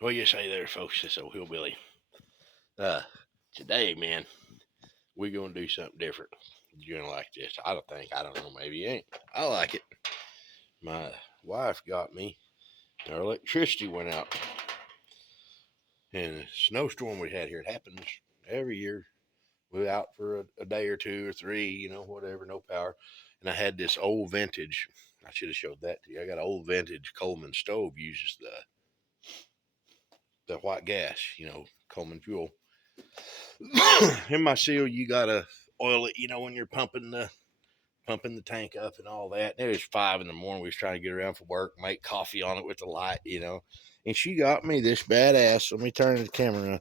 What do you say there, folks? This old hillbilly. Uh, Today, man, we're gonna do something different. You're gonna like this. I don't know. Maybe you ain't. I like it. My wife got me. Our electricity went out, and a snowstorm we had here. It happens every year. We're out for a day or two or three, whatever, no power. And I had this old vintage. I should have showed that to you. I got an old vintage Coleman stove. Uses the white gas, Coleman fuel. In my seal, you gotta oil it, when you're pumping the tank up and all that. And it was 5 a.m. We was trying to get around for work, make coffee on it with the light. And she got me this badass. Let me turn the camera on.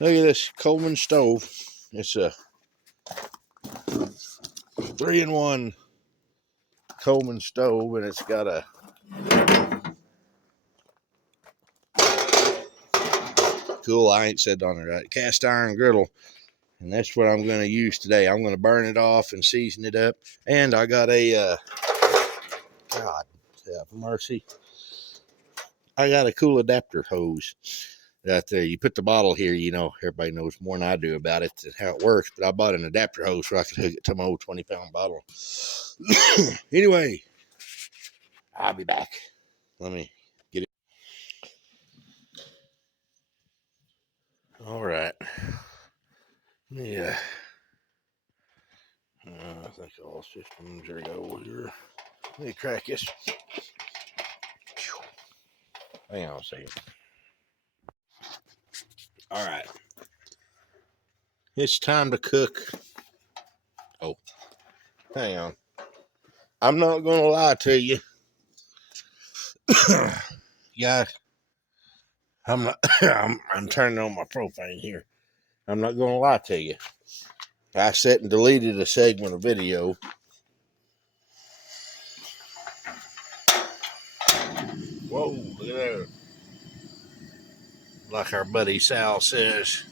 Look at this Coleman stove. It's a 3-in-1 Coleman stove, and it's got a cool, I ain't said on it right, cast iron griddle. And that's what I'm going to use today. I'm going to burn it off and season it up. And I got a, God have mercy, I got a cool adapter hose right there. You put the bottle here, everybody knows more than I do about it and how it works. But I bought an adapter hose so I could hook it to my old 20-pound bottle. Anyway, I'll be back. Let me get it. All right. Yeah. I think all systems are go here. Let me crack this. Hang on a second. All right. It's time to cook. Oh, hang on. I'm not going to lie to you. Yeah, I'm not, I'm turning on my propane here. I'm not going to lie to you. I sat and deleted a segment of video. Whoa, look at that. Like our buddy Sal says,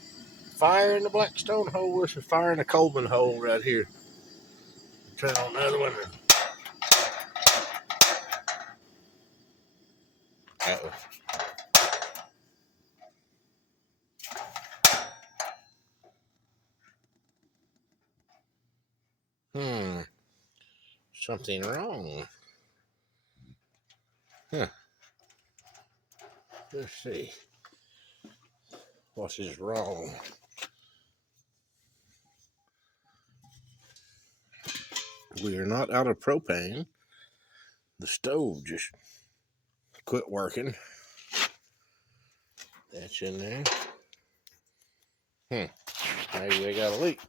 fire in the Blackstone hole. This is fire in the Coleman hole right here. Turn on the other one. Uh-oh. Something wrong. Huh. Let's see. What is wrong? We are not out of propane. The stove just quit working. That's in there. Maybe they got a leak.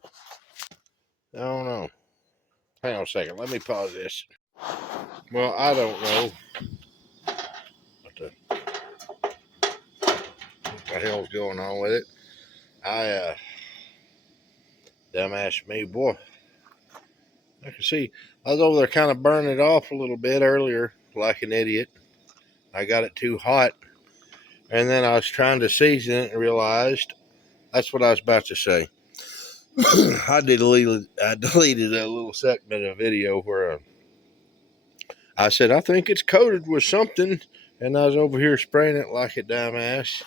I don't know. Hang on a second. Let me pause this. Well, I don't know what the hell's going on with it. Dumbass me, boy. I can see. I was over there kind of burning it off a little bit earlier, like an idiot. I got it too hot. And then I was trying to season it and realized that's what I was about to say. I deleted a little segment of video where I said, I think it's coated with something. And I was over here spraying it like a dumbass.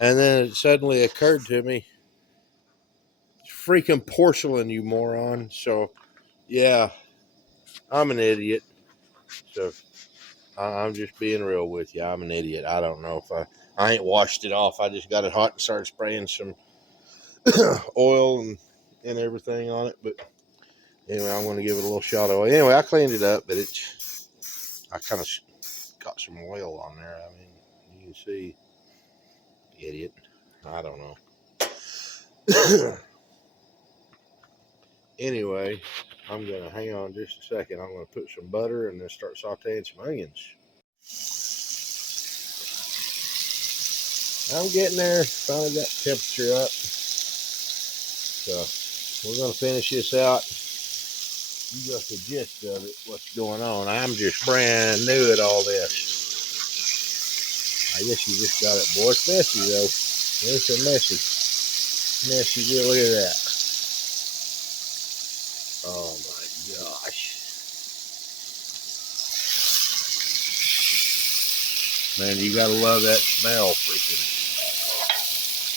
And then it suddenly occurred to me, it's freaking porcelain, you moron. So, yeah, I'm an idiot. So, I'm just being real with you. I'm an idiot. I don't know if I ain't washed it off. I just got it hot and started spraying some oil and everything on it. But anyway, I'm going to give it a little shot of oil. Anyway, I cleaned it up, but I kind of got some oil on there. I mean, you can see, idiot. I don't know. Anyway, I'm going to hang on just a second. I'm going to put some butter and then start sauteing some onions. I'm getting there. Finally got the temperature up. So we're going to finish this out. You got the gist of it, what's going on. I'm just brand new at all this. I guess you just got it, boy. It's messy, though. It's a messy deal. Look at that. Oh, my gosh. Man, you gotta love that smell. Freaking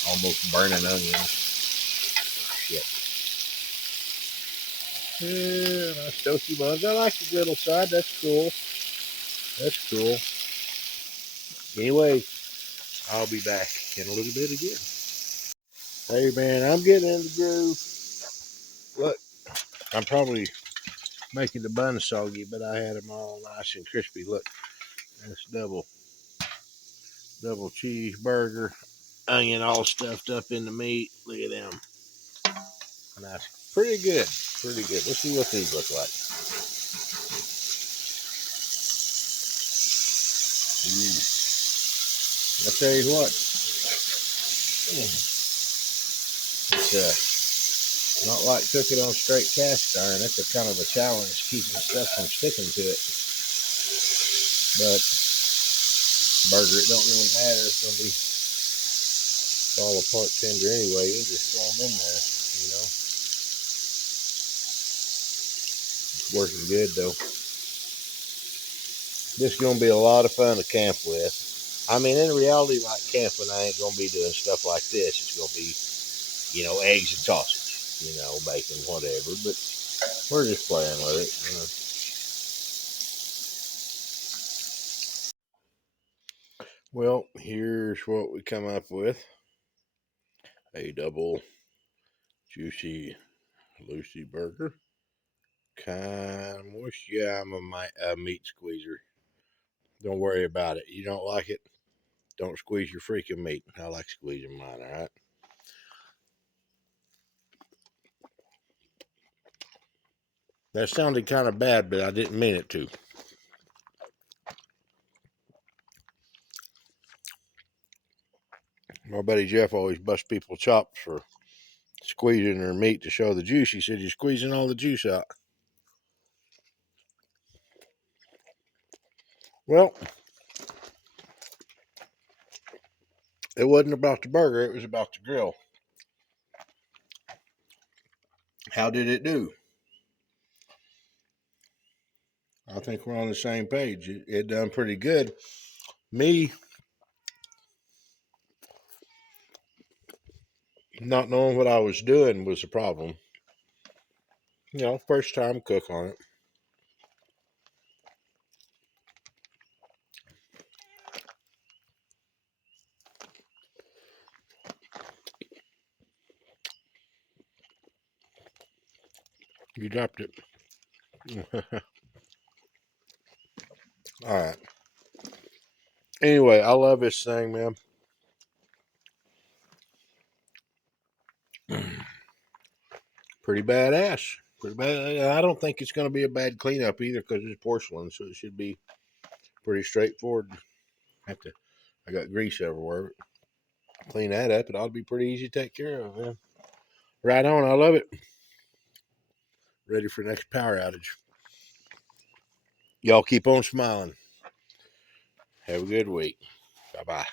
almost burning onions. Shit. Yeah, nice toasty buns. I like the griddle side. That's cool. That's cool. Anyway, I'll be back in a little bit again. Hey man, I'm getting in the groove. Look, I'm probably making the buns soggy, but I had them all nice and crispy. Look, that's double cheeseburger, onion all stuffed up in the meat. Look at them. Nice. Pretty good. Pretty good. Let's see what these look like. I tell you what, it's not like cooking on straight cast iron. That's a kind of a challenge keeping stuff from sticking to it. But burger, it don't really matter. It's gonna be fall apart tender anyway. You just throw them in there, you know. It's working good though. This is gonna be a lot of fun to camp with. I mean, in reality, like camping, I ain't gonna be doing stuff like this. It's gonna be, you know, eggs and sausage, you know, bacon, whatever. But we're just playing with it. You know. Well, here's what we come up with: a double juicy Lucy burger. Kind of moist. Yeah, I'm a meat squeezer. Don't worry about it. You don't like it? Don't squeeze your freaking meat. I like squeezing mine. All right. That sounded kind of bad, but I didn't mean it to. My buddy Jeff always busts people's chops for squeezing their meat to show the juice. He said, "You're squeezing all the juice out." Well, it wasn't about the burger, it was about the grill. How did it do? I think we're on the same page. It done pretty good. Me not knowing what I was doing was the problem. You know, first time cook on it. You dropped it. All right. Anyway, I love this thing, man. Pretty badass. Pretty bad. I don't think it's going to be a bad cleanup either because it's porcelain, so it should be pretty straightforward. I got grease everywhere. Clean that up, it ought to be pretty easy to take care of, man. Right on. I love it. Ready for next power outage. Y'all keep on smiling. Have a good week. Bye bye.